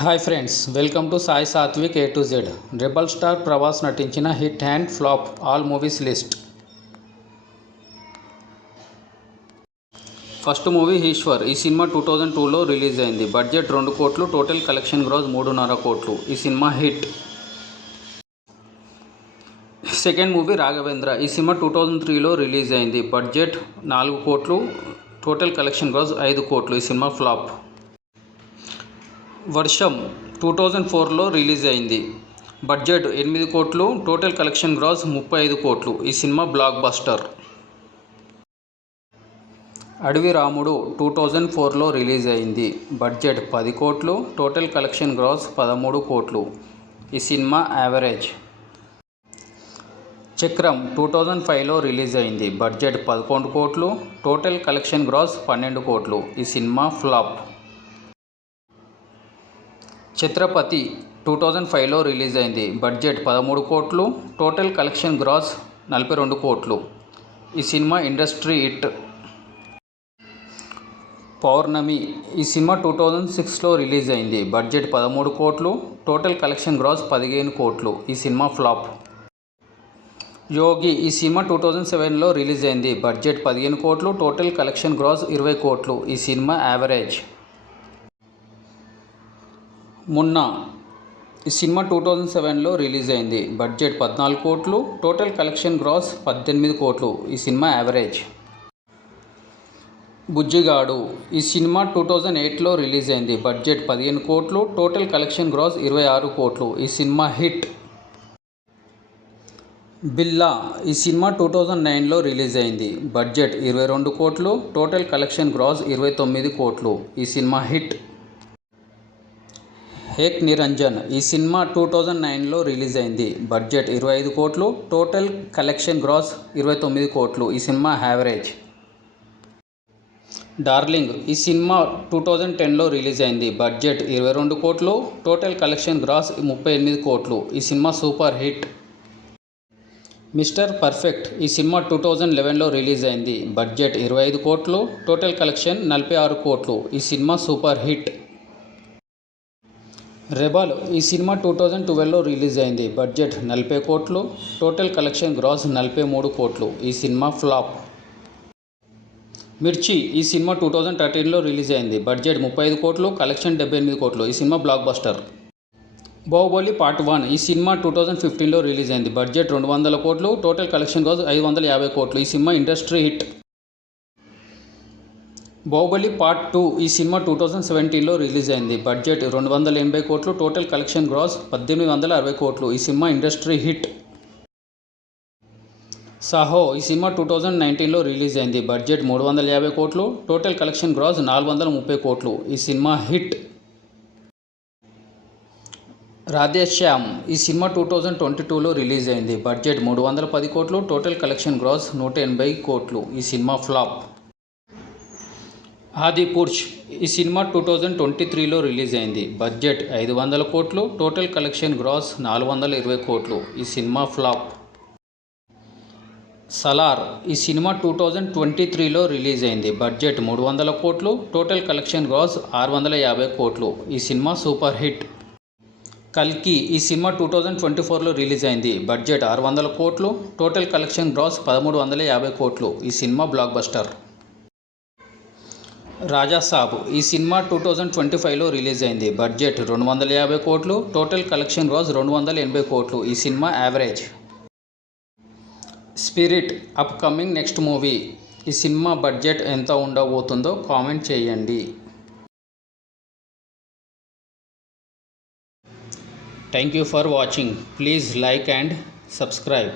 Hi friends, welcome to Sai Sathvik A to Z. Rebel star Prabhas నటించిన hit and flop all movies list. First movie Eeshwar. ఈ cinema 2002లో release అయింది. Budget 2 కోట్లు, total collection gross 3.5 కోట్లు. ఈ cinema hit. Second movie Raghavendra. ఈ cinema 2003లో release అయింది. బడ్జెట్ 4 కోట్లు, టోటల్ కలెక్షన్ గ్రాస్ 5 కోట్లు. ఈ సినిమా ఫ్లాప్. వర్షం 2004లో రిలీజ్ అయింది. బడ్జెట్ 8 కోట్లు, టోటల్ కలెక్షన్ గ్రాస్ 35 కోట్లు. ఈ సినిమా బ్లాక్ బస్టర్. అడవి రాముడు 2004లో రిలీజ్ అయింది. బడ్జెట్ 10 కోట్లు, టోటల్ కలెక్షన్ గ్రాస్ 13 కోట్లు. ఈ సినిమా యావరేజ్. చక్రం 2005లో రిలీజ్ అయింది. బడ్జెట్ 11 కోట్లు, టోటల్ కలెక్షన్ గ్రాస్ 12 కోట్లు. ఈ సినిమా ఫ్లాప్. ఛత్రపతి 2005లో రిలీజ్ అయింది. బడ్జెట్ 13 కోట్లు, టోటల్ కలెక్షన్ గ్రాస్ 42 కోట్లు. ఈ సినిమా ఇండస్ట్రీ హిట్. పౌర్ణమి. ఈ సినిమా 2006లో రిలీజ్ అయింది. బడ్జెట్ 13 కోట్లు, టోటల్ కలెక్షన్ గ్రాస్ 15 కోట్లు. ఈ సినిమా ఫ్లాప్. యోగి. ఈ సినిమా 2007లో రిలీజ్ అయింది. బడ్జెట్ 15 కోట్లు, టోటల్ కలెక్షన్ గ్రాస్ 20 కోట్లు. ఈ సినిమా యావరేజ్. మున్నా. ఈ సినిమా 2007లో రిలీజ్ అయింది. బడ్జెట్ 14 కోట్లు, టోటల్ కలెక్షన్ గ్రాస్ 18 కోట్లు. ఈ సినిమా యావరేజ్. బుజ్జిగాడు. ఈ సినిమా 2008లో రిలీజ్ అయింది. బడ్జెట్ 15 కోట్లు, టోటల్ కలెక్షన్ గ్రాస్ 26 కోట్లు. ఈ సినిమా హిట్. బిల్లా. ఈ సినిమా 2009లో రిలీజ్ అయింది. బడ్జెట్ 22 కోట్లు, టోటల్ కలెక్షన్ గ్రాస్ 29 కోట్లు. ఈ సినిమా హిట్. ఏక్ నిరంజన్. ఈ సినిమా 2009లో రిలీజ్ అయింది. బడ్జెట్ 25 కోట్లు, టోటల్ కలెక్షన్ గ్రాస్ 29 కోట్లు. ఈ సినిమా యావరేజ్. డార్లింగ్. ఈ సినిమా 2010లో రిలీజ్ అయింది. బడ్జెట్ 22 కోట్లు, టోటల్ కలెక్షన్ గ్రాస్ 38 కోట్లు. ఈ cinema super hit. Mister perfect. ఈ సినిమా 2011లో రిలీజ్ అయింది. బడ్జెట్ 25 కోట్లు, టోటల్ కలెక్షన్ 46 కోట్లు. ఈ సినిమా సూపర్ హిట్. రెబల్. ఈ సినిమా 2012లో రిలీజ్ అయింది. బడ్జెట్ 40 కోట్లు, టోటల్ కలెక్షన్ గ్రాస్ 43 కోట్లు. ఈ సినిమా ఫ్లాప్. మిర్చి. ఈ సినిమా 2013లో రిలీజ్ అయింది. బడ్జెట్ 35 కోట్లు, కలెక్షన్ 78 కోట్లు. ఈ cinema block buster. Baahubali part 1. ఈ సినిమా 2015లో రిలీజ్ అయింది. బడ్జెట్ 200 కోట్లు, టోటల్ కలెక్షన్ గ్రాస్ 550 కోట్లు. ఈ cinema industry hit. Baahubali part 2. ఈ సినిమా 2017లో రిలీజ్ అయింది. బడ్జెట్ 280 కోట్లు, టోటల్ కలెక్షన్ గ్రాస్ 1860 కోట్లు. ఈ సినిమా ఇండస్ట్రీ హిట్. సాహో. ఈ సినిమా 2019లో రిలీజ్ అయింది. బడ్జెట్ 350 కోట్లు, టోటల్ కలెక్షన్ గ్రాస్ 430 కోట్లు. ఈ సినిమా హిట్. రాధేశ్యామ్. ఈ సినిమా 2022లో రిలీజ్ అయింది. బడ్జెట్ 310 కోట్లు, టోటల్ కలెక్షన్ గ్రాస్ 180 కోట్లు. ఈ సినిమా ఫ్లాప్. ఆదిపురుష్. ఈ సినిమా 2023లో రిలీజ్ అయింది. బడ్జెట్ 500 కోట్లు, టోటల్ కలెక్షన్ గ్రాస్ 420 కోట్లు. ఈ సినిమా ఫ్లాప్. సలార్. ఈ సినిమా 2023లో రిలీజ్ అయింది. బడ్జెట్ 300 కోట్లు, టోటల్ కలెక్షన్ గ్రాస్ 650 కోట్లు. ఈ సినిమా సూపర్ హిట్. కల్కి. ఈ సినిమా 2024లో రిలీజ్ అయింది. బడ్జెట్ 600 కోట్లు, టోటల్ కలెక్షన్ గ్రాస్ 1350 కోట్లు. ఈ సినిమా బ్లాక్ బస్టర్. రాజాసాబ్. ఈ సినిమా 2025లో రిలీజ్ అయింది. బడ్జెట్ 250 కోట్లు, టోటల్ కలెక్షన్ గ్రాస్ 280 కోట్లు. ఈ cinema average. Spirit. Upcoming next movie. ఈ సినిమా బడ్జెట్ ఎంత ఉండబోతుందో కామెంట్ చేయండి. Thank you for watching. Please like and subscribe.